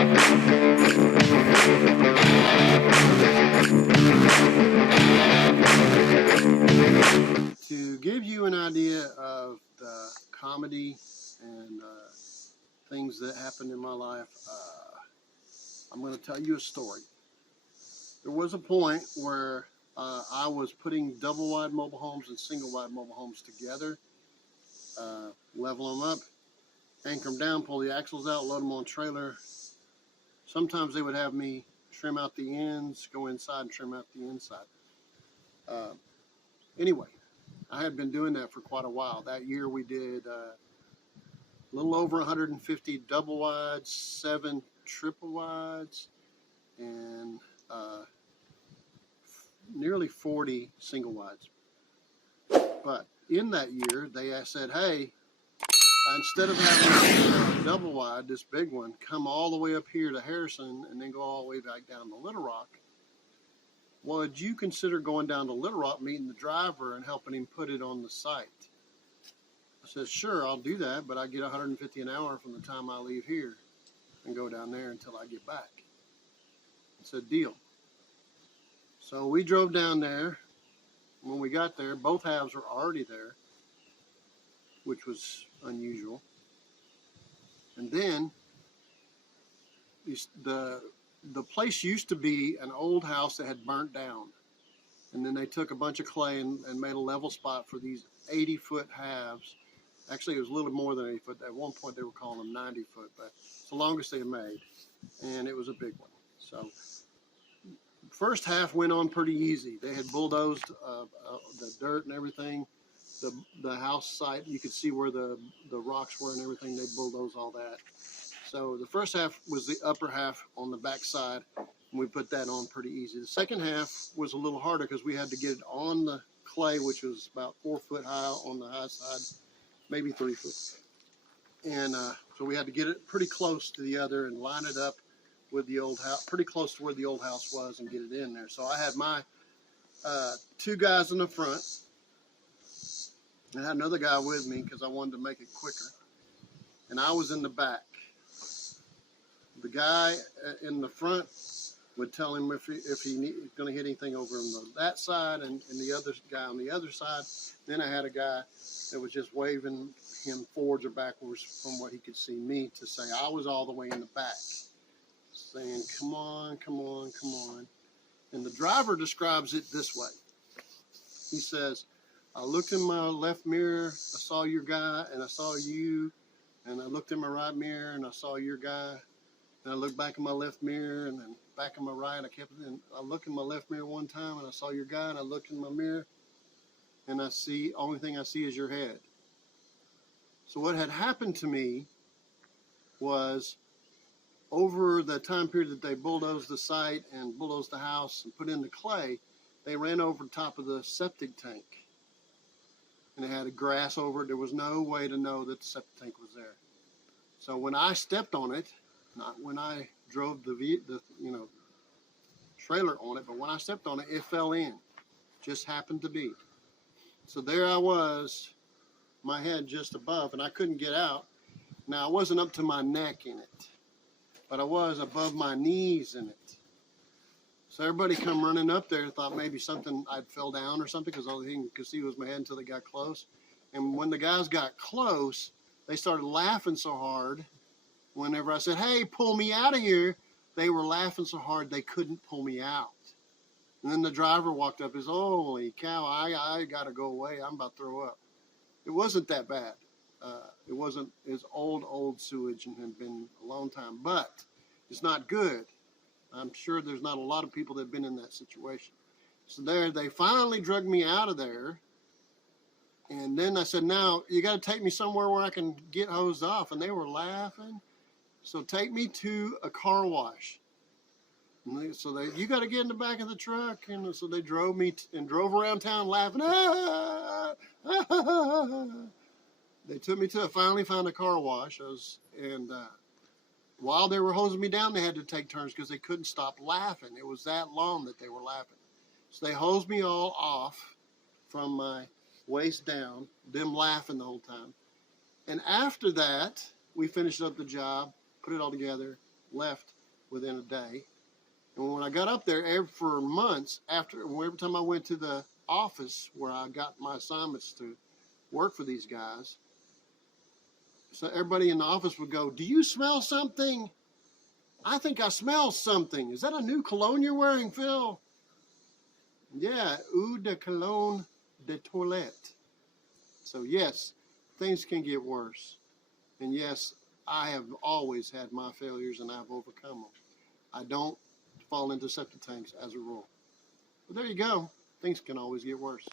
To give you an idea of the comedy and things that happened in my life, I'm going to tell you a story. There was a point where I was putting double wide mobile homes and single wide mobile homes together, level them up, anchor them down, pull the axles out, load them on trailer. Sometimes they would have me trim out the ends, go inside and trim out the inside. Anyway, I had been doing that for quite a while. That year we did a little over 150 double wides, 7 triple wides, and nearly 40 single wides. But in that year, they said, hey, instead of having a double wide, this big one, come all the way up here to Harrison and then go all the way back down to Little Rock, would you consider going down to Little Rock, meeting the driver and helping him put it on the site? I said, sure, I'll do that, but I get $150 an hour from the time I leave here and go down there until I get back. I said, deal. So we drove down there. When we got there, both halves were already there, which was unusual. And then the place used to be an old house that had burnt down. And then they took a bunch of clay and made a level spot for these 80-foot halves. Actually, it was a little more than 80 foot. At one point, they were calling them 90 foot, but it's the longest they had made. And it was a big one. So first half went on pretty easy. They had bulldozed the dirt and everything. The house site, you could see where the rocks were and everything. They bulldozed all that. So the first half was the upper half on the back side, and we put that on pretty easy. The second half was a little harder because we had to get it on the clay, which was about 4 foot high on the high side, maybe 3 foot. And so we had to get it pretty close to the other and line it up with the old house, pretty close to where the old house was, and get it in there. So I had my 2 guys in the front. I had another guy with me because I wanted to make it quicker. And I was in the back. The guy in the front would tell him if he going to hit anything over on that side, and the other guy on the other side. Then I had a guy that was just waving him forwards or backwards from what he could see me to say I was all the way in the back, saying, come on, come on, come on. And the driver describes it this way. He says, I looked in my left mirror, I saw your guy, and I saw you. And I looked in my right mirror, and I saw your guy. And I looked back in my left mirror, and then back in my right. I looked in my left mirror one time, and I saw your guy, and I looked in my mirror, and only thing I see is your head. So what had happened to me was, over the time period that they bulldozed the site and bulldozed the house and put in the clay, they ran over the top of the septic tank. And it had a grass over it. There was no way to know that the septic tank was there. So when I stepped on it, not when I drove the trailer on it, but when I stepped on it, it fell in. Just happened to be. So there I was, my head just above, and I couldn't get out. Now, I wasn't up to my neck in it, but I was above my knees in it. So everybody come running up there, thought maybe something, I'd fell down or something, because all they could see was my head until they got close. And when the guys got close, they started laughing so hard. Whenever I said, hey, pull me out of here, they were laughing so hard they couldn't pull me out. And then the driver walked up and said, holy cow, I got to go away. I'm about to throw up. It wasn't that bad. It wasn't as old sewage and had been a long time, but it's not good. I'm sure there's not a lot of people that have been in that situation. So they finally drugged me out of there. And then I said, now you got to take me somewhere where I can get hosed off. And they were laughing. So take me to a car wash. You got to get in the back of the truck. And so they drove me and drove around town laughing. Ah, ah, ah, ah. They took me to, I finally found a car wash. While they were hosing me down, they had to take turns because they couldn't stop laughing. It was that long that they were laughing. So they hosed me all off from my waist down, them laughing the whole time. And after that, we finished up the job, put it all together, left within a day. And when I got up there, for months after, every time I went to the office where I got my assignments to work for these guys, so everybody in the office would go, "Do you smell something? I think I smell something. Is that a new cologne you're wearing, Phil?" Yeah, eau de cologne de toilette. So yes, things can get worse. And yes, I have always had my failures and I've overcome them. I don't fall into septic tanks as a rule. But there you go. Things can always get worse.